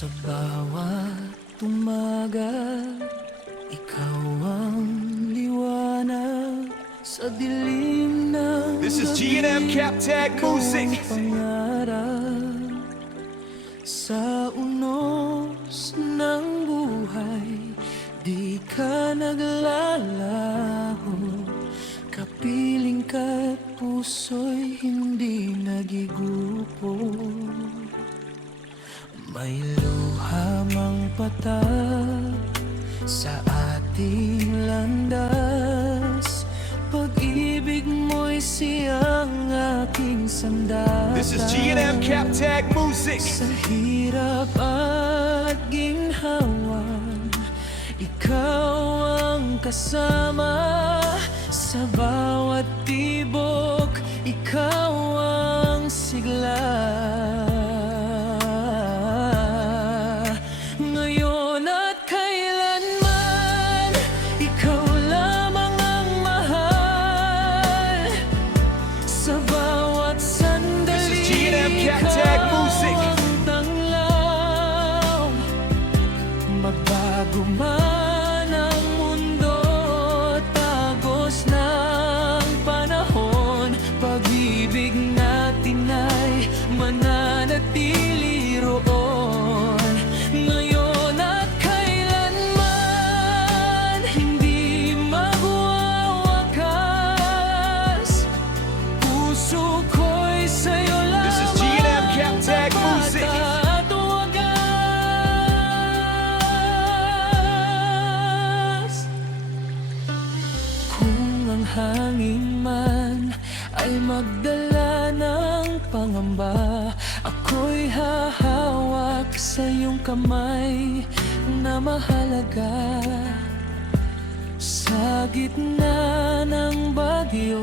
Sa bawat umaga, ikaw ang liwanag sa dilim ng This is G&M Captag Music. Pangarap sa unos ng buhay, di ka naglalaho. Kapiling ka't puso'y hindi nagigupo. May luhamang patak sa ating landas. Pag-ibig mo'y siyang aking sandalan. This is G&M Captag Music. Sa hirap at ginhawa, ikaw ang kasama. Sa bawat tibok, ikaw ang sigla. Ngayon at kailanman, ikaw lamang ang mahal. Sa bawat sandali, This is G&M Captag Music. ikaw ang tanglaw. Magbago man ang mundo, tagos ng panahon, pag-ibig natin ay mananatili roon. Ngayon at kailanman, hindi magwawakas. Puso ko'y sa'yo lamang. This is G&M Captag Music. At wagas. Kung ang hangin man ay magdala ng pangamba, ako'y hahawak sa iyong kamay na mahalaga. Sa gitna ng bagyo,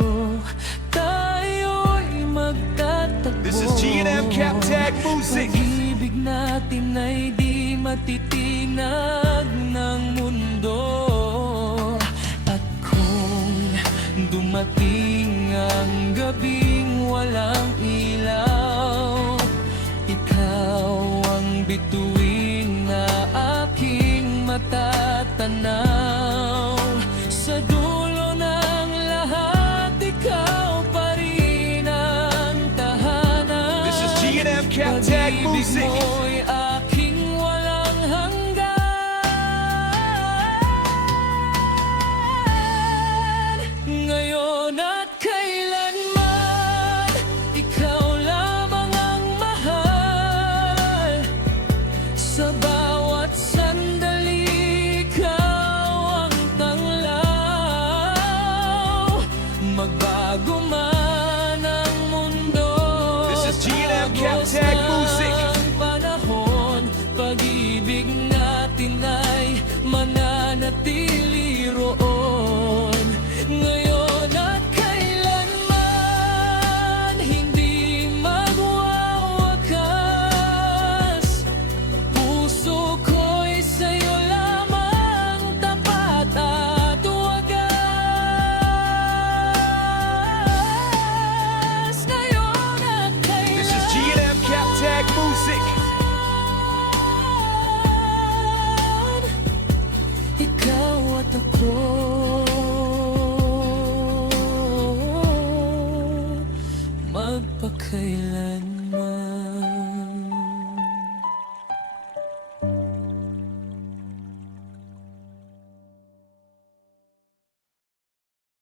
tayo'y magtatagpo. This is G&M Captag Music. Pag-ibig natin ay di matitinag ng mundo. At kung dumating ang gabing walang ilaw, ikaw ang bituin na aking matatanaw. Sa dulo ng lahat, ikaw pa rin ang tahanan. This is G&M Captag Music. Pag-ibig mo'y aking walang hanggan. Ngayon at kailanman, ikaw lamang ang mahal. Sa bawat sandali, ikaw ang tanglaw. Magbago man ang mundo, This is G&M tagos Captag Music. ng panahon, pag-ibig natin ay mananatili roon. Ngayon at kailanman, hindi magwawakas. Puso ko'y sa'yo lamang tapat at wagas. Ngayon at This is G&M Captag Music. ikaw at ako, magpakailanman.